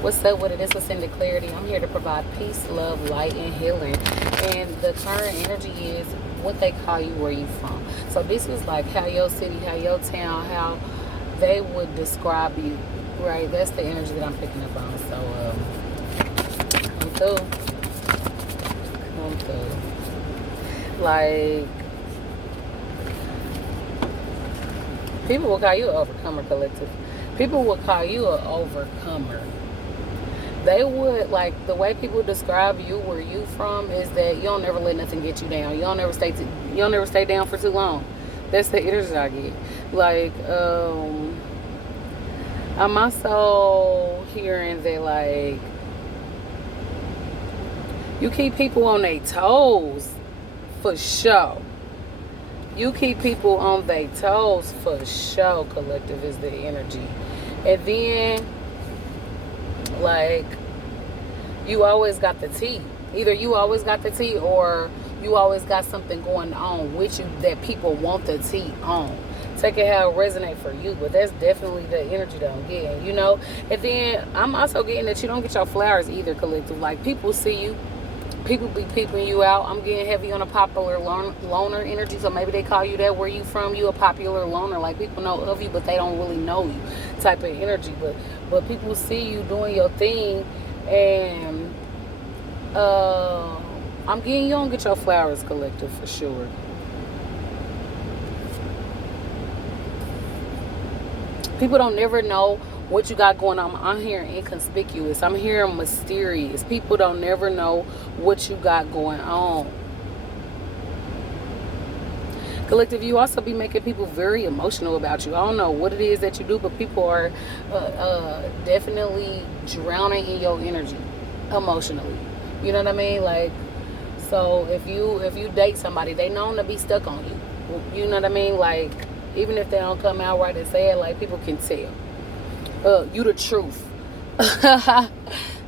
What's up with it? It's Ascended Clarity. I'm here to provide peace, love, light, and healing. And the current energy is what they call you, where you from. So this is like how your city, how your town, how they would describe you, right? That's the energy that I'm picking up on. So come through, come through. Like people will call you an overcomer, collective. People will call you an overcomer. They would, like, the way people describe you, where you from, is that you don't never let nothing get you down. You don't never stay down for too long. That's the energy I get. Like, I'm also hearing that, like, you keep people on their toes for sure. You keep people on their toes for sure, collective, is the energy. And then, like, you always got the tea. Either you always got the tea, or you always got something going on with you that people want the tea on. Take it how it resonate for you, but that's definitely the energy that I'm getting, you know. And then I'm also getting that you don't get your flowers either, collective. Like, people see you, people be peeping you out. I'm getting heavy on a popular loner energy, so maybe they call you that where you from. You a popular loner, like people know of you, but they don't really know you, type of energy. But people see you doing your thing, and I'm getting you don't get your flowers, collective, for sure. People don't never know what you got going on. I'm hearing inconspicuous. I'm hearing mysterious. People don't never know what you got going on. Collective, you also be making people very emotional about you. I don't know what it is that you do, but people are definitely drowning in your energy emotionally. You know what I mean? Like, so if you date somebody, they known to be stuck on you. You know what I mean? Like, even if they don't come out right and say it, like, people can tell. You the truth.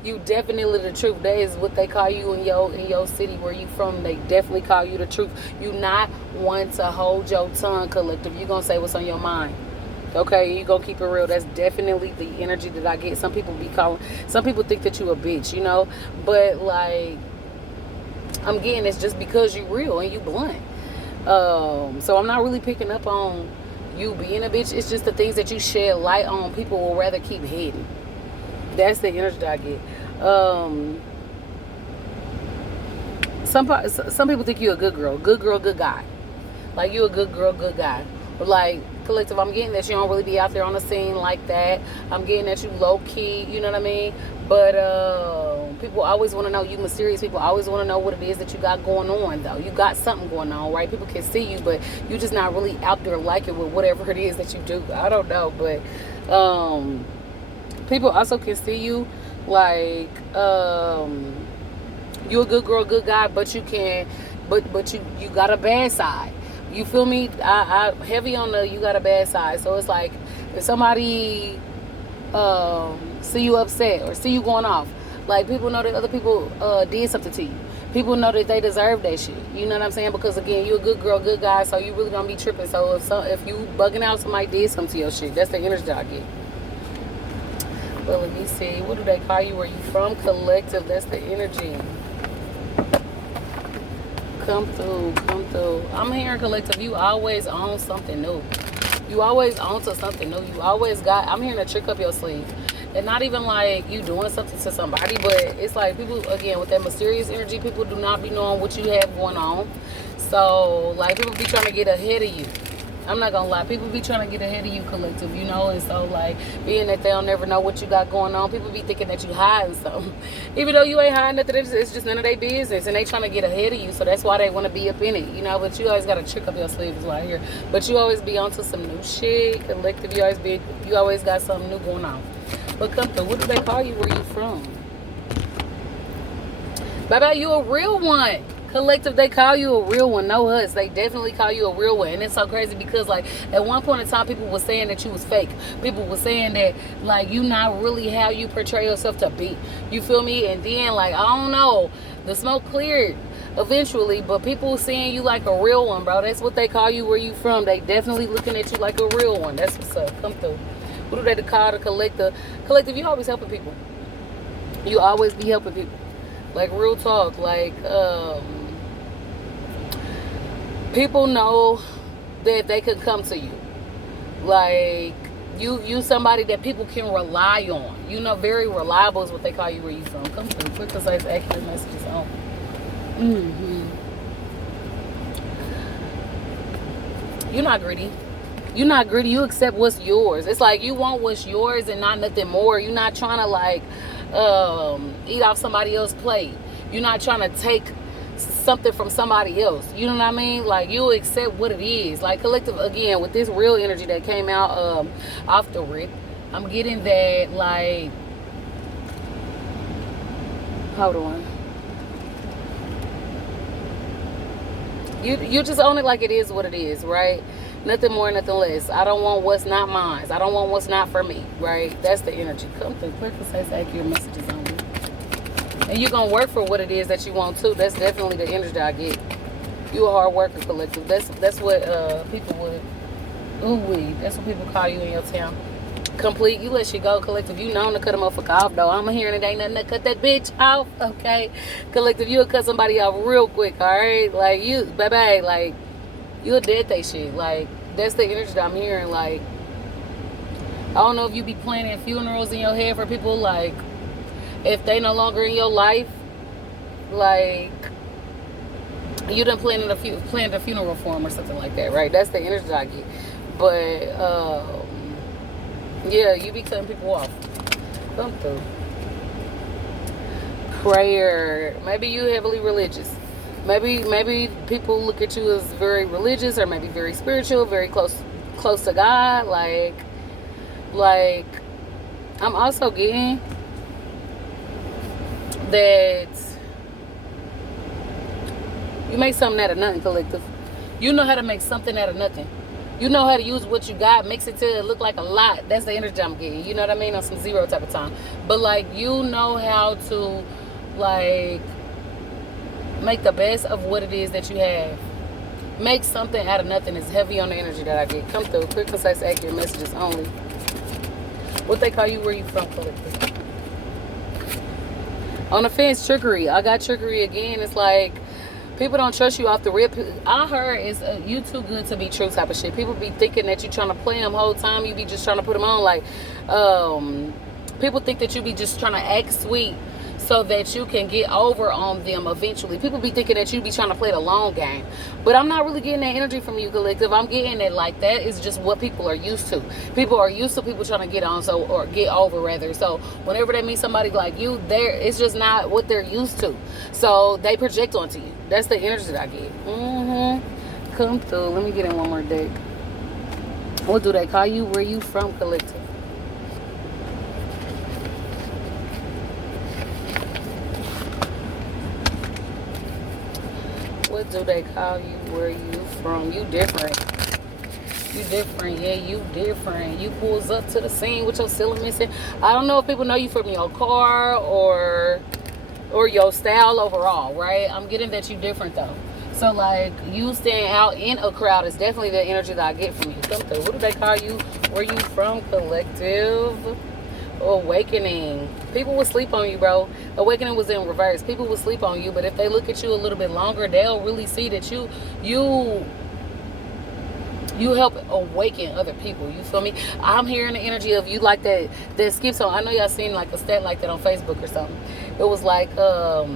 You definitely the truth. That is what they call you in your city where you from. They definitely call you the truth. You not one to hold your tongue, collective. You gonna say what's on your mind. Okay, you gonna keep it real. That's definitely the energy that I get. Some people think that you a bitch, you know. But, like, I'm getting it's just because you real and you blunt. So I'm not really picking up on you being a bitch. It's just the things that you shed light on, people will rather keep hidden. That's the energy that I get. Some people think you a good girl, good guy. Like, you a good girl, good guy. But, like, collective, I'm getting that you don't really be out there on the scene like that. I'm getting that you low key, you know what I mean? But people always want to know you mysterious. People always want to know what it is that you got going on, though. You got something going on, right? People can see you, but you just not really out there like it with whatever it is that you do. I don't know, but people also can see you like you a good girl, good guy, but you can, but you got a bad side. You feel me? I heavy on the you got a bad side. So it's like if somebody see you upset or see you going off, like, people know that other people did something to you. People know that they deserve that shit. You know what I'm saying? Because, again, you a good girl, good guy, so you really gonna be tripping. So if you bugging out, somebody did something to your shit. That's the energy that I get. But let me see. What do they call you? Where you from? Collective. That's the energy. Come through, come through. I'm hearing, collective, you always own something new. You always own to something new. You always got, I'm hearing a trick up your sleeve. And not even like you doing something to somebody, but it's like people, again, with that mysterious energy, people do not be knowing what you have going on. So, like, people be trying to get ahead of you. I'm not gonna lie, people be trying to get ahead of you, collective, you know. And so, like, being that they'll never know what you got going on, people be thinking that you hiding something, even though you ain't hiding nothing. It's just none of their business, and they trying to get ahead of you. So that's why they want to be up in it, you know. But you always got to trick up your sleeves right here. But you always be onto some new shit, collective. You always got something new going on. But come through. What do they call you? Where you from? Bye-bye, you a real one. Collective, they call you a real one. No huts. They definitely call you a real one. And it's so crazy because, like, at one point in time, people were saying that you was fake. People were saying that, like, you not really how you portray yourself to be. You feel me? And then, like, I don't know, the smoke cleared eventually, but people seeing you like a real one, bro. That's what they call you. Where you from? They definitely looking at you like a real one. That's what's up. Come through. What do they call the collective? Collective, you always helping people. You always be helping people. Like real talk. Like people know that they could come to you. Like you somebody that people can rely on. You know, very reliable is what they call you where you from. Come through. Quick, concise, accurate messages on. Mm-hmm. You're not greedy. You're not greedy. You accept what's yours. It's like you want what's yours and not nothing more. You're not trying to like eat off somebody else's plate. You're not trying to take something from somebody else. You know what I mean? Like you accept what it is. Like collective again with this real energy that came out off the rip. I'm getting that like hold on. You just own it like it is what it is, right? Nothing more, nothing less. I don't want what's not mine. I don't want what's not for me, right? That's the energy. Come through. Quick, concise, accurate messages on you. And you're going to work for what it is that you want too. That's definitely the energy that I get. You a hard worker, collective. That's what people would, that's what people call you in your town. Complete, you let shit go, collective. You known to cut a motherfucker off, though. I'm hearing it ain't nothing to cut that bitch off, okay? Collective, you'll cut somebody off real quick, all right? Like, you, baby, like, you'll dead they shit. Like, that's the energy that I'm hearing. Like, I don't know if you be planning funerals in your head for people, like, if they no longer in your life, like, you done planned a funeral for them or something like that, right? That's the energy that I get. But, yeah, you be cutting people off. Come through. Prayer. Maybe you heavily religious. Maybe people look at you as very religious or maybe very spiritual, very close to God. Like I'm also getting that you make something out of nothing, collective. You know how to make something out of nothing. You know how to use what you got, mix it till it look like a lot. That's the energy I'm getting. You know what I mean? On some zero type of time. But like you know how to like make the best of what it is that you have. Make something out of nothing is heavy on the energy that I get. Come through. Quick, concise, accurate messages only. What they call you, where you from, collective? On the fence, trickery. I got trickery again. It's like people don't trust you off the rip. I heard it's you too good to be true type of shit. People be thinking that you trying to play them whole time. You be just trying to put them on. Like, people think that you be just trying to act sweet so that you can get over on them eventually. People be thinking that you be trying to play the long game. But I'm not really getting that energy from you, collective. I'm getting it like that is just what people are used to. People are used to people trying to get on, or get over rather. So whenever they meet somebody like you, it's just not what they're used to. So they project onto you. That's the energy that I get. Come through. Let me get in one more deck. What do they call you? Where you from, collective? What do they call you? Where you from? You different. You different. Yeah, you different. You pulls up to the scene with your ceiling missing. I don't know if people know you from your car or your style overall, right? I'm getting that you different though. So like you stand out in a crowd is definitely the energy that I get from you. Come through. What do they call you? Where you from, collective? Awakening. People will sleep on you, bro. Awakening was in reverse. People will sleep on you, but if they look at you a little bit longer, they'll really see that you help awaken other people. You feel me? I'm hearing the energy of you like that skip song. I know y'all seen like a stat like that on Facebook or something. It was like a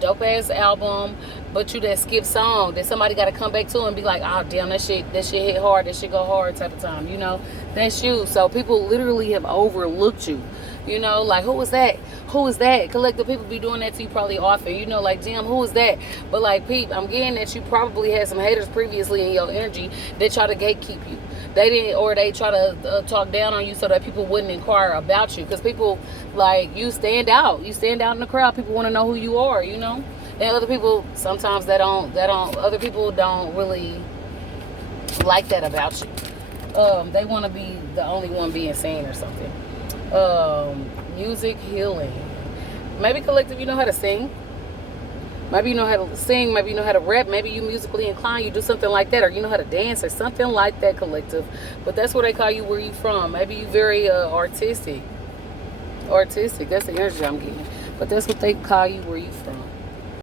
dope ass album, but you that skip song that somebody got to come back to and be like, oh damn, that shit hit hard, that shit go hard type of time. You know, that's you. So people literally have overlooked you. You know, like who was that? Who is that? Collective people be doing that to you probably often. You know, like damn, who is that? But like Pete, I'm getting that you probably had some haters previously in your energy that try to gatekeep you. They didn't, or they try to talk down on you so that people wouldn't inquire about you. Because people, like, you stand out. You stand out in the crowd. People want to know who you are, you know? And other people, sometimes other people don't really like that about you. They want to be the only one being seen or something. Music healing. Maybe collective, you know how to sing. Maybe you know how to sing, maybe you know how to rap, maybe you musically inclined, you do something like that, or you know how to dance or something like that, collective. But that's what they call you, where you from. Maybe you very artistic. artistic. That's the energy I'm getting. But that's what they call you where you from.